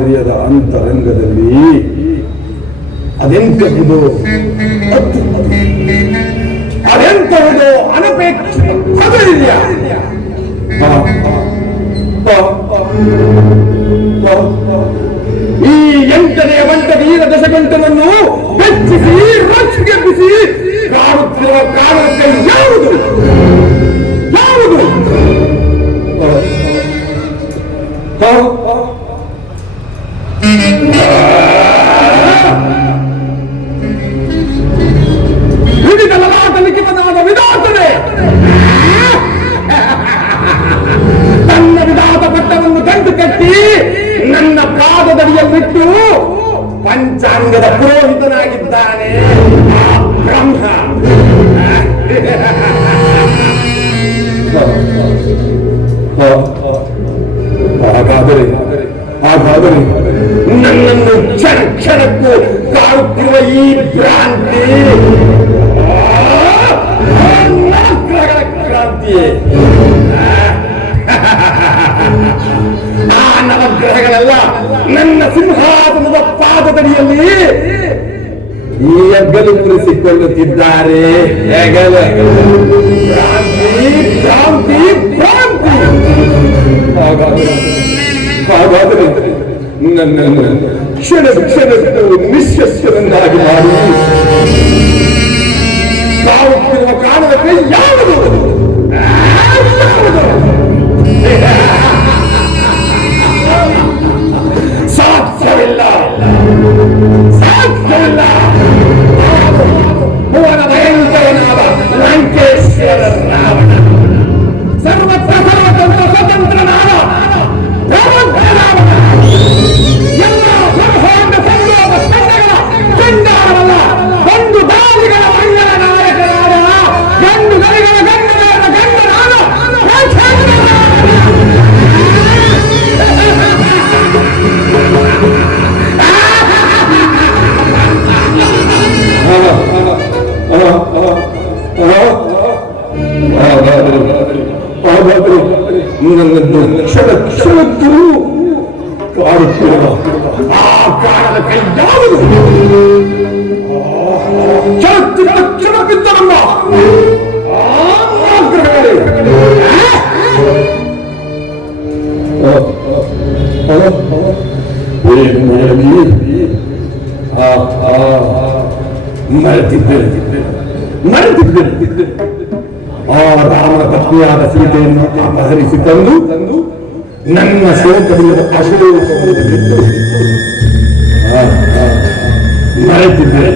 ಕಾರ್ಯದ ಅಂತರಂಗದಲ್ಲಿ ಅದೆಂತಹುದು ಅದೆಂತಹುದು ಅನಪೇಕ್ಷಿತ ಪದವಿದೆಯಾ? ಈ 8ನೇ ಬಂಟ ವೀರ ದಶಗಂಟನನ್ನು ಬೆಚ್ಚಿಸಿ ರಕ್ಷೆಗೆಬ್ಬಿಸಿ ಕಾಡುತ್ತಿರುವ ಕಾರಣಕ್ಕೆ ಯಾವುದು ಯಾವುದು? ವಿವಿಧ ಲಲಾಟ ಲಿಖಿತನಾದ ವಿಧಾತನೆ ತನ್ನ ವಿಧಾತ ಪಟ್ಟವನ್ನು ಗಂಟು ಕಟ್ಟಿ ನನ್ನ ಪಾದದಡಿಯಲ್ಲಿಟ್ಟು ಪಂಚಾಂಗದ ಪುರೋಹಿತನಾಗಿದ್ದಾನೆ ಆ ಬ್ರಹ್ಮ. ಹಾಗಾದರೆ ನನ್ನನ್ನು ಕ್ಷಣ ಕ್ಷಣಕ್ಕೂ ಕಾಡುತ್ತಿರುವ ಈ ಭ್ರಾಂತಿ ನವಗ್ರಹಗಳ ಕ್ರಾಂತಿಯೇ. ಆ ನವಗ್ರಹಗಳೆಲ್ಲ ನನ್ನ ಸಿಂಹಾಸನದ ಪಾದದಡಿಯಲ್ಲಿ ಈ ಹೆಗಲು ಮುರಿಸಿಕೊಳ್ಳುತ್ತಿದ್ದಾರೆ. ಕ್ರಾಂತಿ ಕ್ರಾಂತಿ ಕ್ರಾಂತಿ. ಹಾಗಾದರೆ ನನ್ನನ್ನು ಕ್ಷಣ ಕ್ಷಣಕ್ಕೂ ನಿಶ್ಶಸ್ತ್ರವನ್ನಾಗಿ ಮಾಡಿ ಕಾಡುತ್ತಿರುವ ಕಾರಣಕ್ಕೆ ಯಾವುದು ಸಾಧ್ಯವಿಲ್ಲ ಸಾಧ್ಯವಿಲ್ಲ. ಭುವನ ಭಯಂಕರನಾದ ಲಂಕೇಶ್ವರ ರಾವಣ ಸರ್ವತ್ರ ಸರ್ವತಂತ್ರ ಸ್ವತಂತ್ರನಾದ ಎಲ್ಲ ಬ್ರಹ್ಮಾಂಡ ಸಂಯೋಗ ತಂಡಗಳ ಚಂಡಾಲವಲ್ಲ ಒಂದು ದಾಳಿಗಳ ಮಂಗಲ ನಾಯಕನಾದ ಗಂಡು ದಲಿಗಳ ಗಂಡನಾದ ಗಂಡನಾದ ನನ್ನನ್ನು ಕ್ಷಣ ಕ್ಷಣಕ್ಕೂ ಕಾಡುತ್ತಿರುವ ಆ ಕಾರಣಕ್ಕೆ ಯಾವುದು ಕ್ಷಣ ಬಿದ್ದನಲ್ಲ ಮರೆತಿದ್ದೆ. ಆ ರಾಮನ ಪತ್ನಿಯಾದ ಸೀತೆಯನ್ನು ಅಪಹರಿಸಿ ತಂದು ನನ್ನ ಶೋಕವಿಲ್ಲದ ಅಶೋಕವನ್ನು ಮರೆತಿದ್ದೆ.